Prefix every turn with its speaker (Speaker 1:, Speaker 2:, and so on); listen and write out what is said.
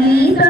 Speaker 1: orienta